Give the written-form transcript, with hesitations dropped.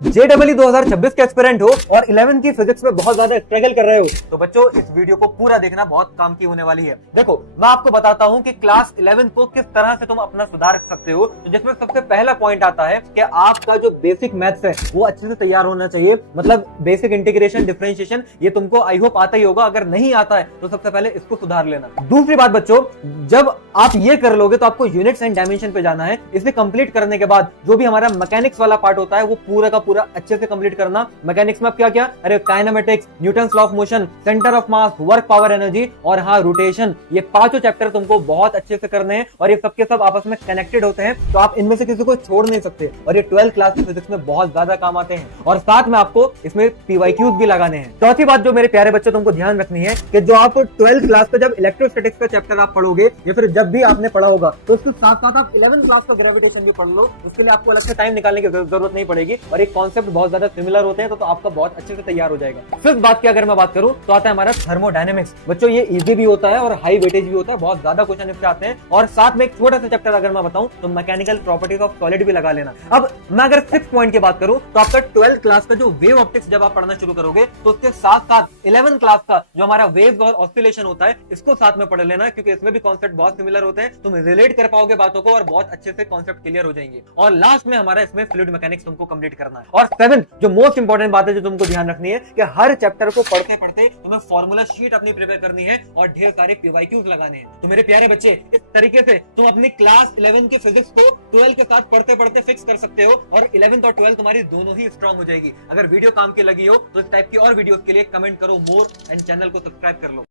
JEE 2026 के aspirant हो और 11th की फिजिक्स में बहुत ज्यादा स्ट्रगल कर रहे हो तो बच्चों इस वीडियो को पूरा देखना, बहुत काम की होने वाली है। देखो मैं आपको बताता हूं कि क्लास 11th को किस तरह से तुम अपना सुधार सकते हो। तो जिसमें सबसे पहला पॉइंट आता है कि आपका जो बेसिक मैथ्स है वो अच्छे से तैयार होना चाहिए। मतलब बेसिक इंटीग्रेशन, डिफरेंशिएशन ये तुमको आई होप आता ही होगा। अगर नहीं आता है तो सबसे पहले इसको सुधार लेना। दूसरी बात बच्चों, जब आप ये कर लोगे तो आपको यूनिट्स एंड डायमेंशन पे जाना है। इसे कंप्लीट करने के बाद जो भी हमारा मैकेनिक्स वाला पार्ट होता है वो पूरा का पूरा अच्छे से कंप्लीट करना। मैकेनिक्स में क्या क्या, अरे kinematics, Newton's law of motion, centre of mass, work power energy और हाँ रोटेशन, ये पांचों चैप्टर तुमको बहुत अच्छे से करने हैं और ये सबके सब आपस में कनेक्टेड होते हैं। तो आप इनमें से किसी को छोड़ नहीं सकते और ये 12th क्लास की फिजिक्स में बहुत ज्यादा काम आते हैं। और साथ में आपको इसमें PYQs भी लगाने हैं। चौथी बात जो मेरे प्यारे बच्चे तुमको ध्यान रखनी है कि जो आप 12th क्लास का जब इलेक्ट्रोस्टैटिक्स का चैप्टर आप पढ़ोगे या फिर जब भी आपने पढ़ा होगा तो उसके साथ साथ आप 11th क्लास का ग्रेविटेशन भी पढ़ लो। उसके लिए आपको अलग से टाइम निकालने की जरूरत नहीं पड़ेगी और एक कॉन्सेप्ट बहुत ज्यादा सिमिलर होते हैं तो आपका बहुत अच्छे से तैयार हो जाएगा। फिफ्थ बात की अगर मैं बात करूं तो आता है हमारा थर्मोडायनेमिक्स। बच्चों ये इजी भी होता है और हाई वेटेज भी होता है, बहुत ज्यादा क्वेश्चन इससे आते हैं। और साथ में एक छोटा सा चैप्टर अगर मैं बताऊं तो मैकेनिकल प्रॉपर्टीज ऑफ सॉलिड भी लगा लेना। अब मैं अगर 6th पॉइंट की बात करूं तो आपका 12th क्लास का जो वेव ऑप्टिक्स जब आप पढ़ना शुरू करोगे तो उसके साथ साथ 11th क्लास का जो हमारा वेव और ऑसिलेशन होता है इसको साथ में पढ़ लेना, क्योंकि इसमें भी कॉन्सेप्ट बहुत सिमिलर होते हैं। तुम रिलेट कर पाओगे बातों को और बहुत अच्छे से कॉन्सेप्ट क्लियर हो जाएंगे। और लास्ट में हमारा इसमें फ्लूइड मैकेनिक्स तुमको कंप्लीट करना है। और 7th जो मोस्ट इंपॉर्टेंट बात है जो तुमको ध्यान रखनी है कि हर चैप्टर को पढ़ते पढ़ते तुम्हें फॉर्मूला शीट अपनी प्रिपेयर करनी है और ढेर सारे PYQs लगाने हैं। तो मेरे प्यारे बच्चे इस तरीके से तुम अपनी क्लास 11 के फिजिक्स को 12 के साथ पढ़ते पढ़ते फिक्स कर सकते हो और 11th और 12th तुम्हारी दोनों ही स्ट्रांग हो जाएगी। अगर वीडियो काम की लगी हो तो इस टाइप की और वीडियोस के लिए कमेंट करो मोर एंड चैनल को सब्सक्राइब कर लो।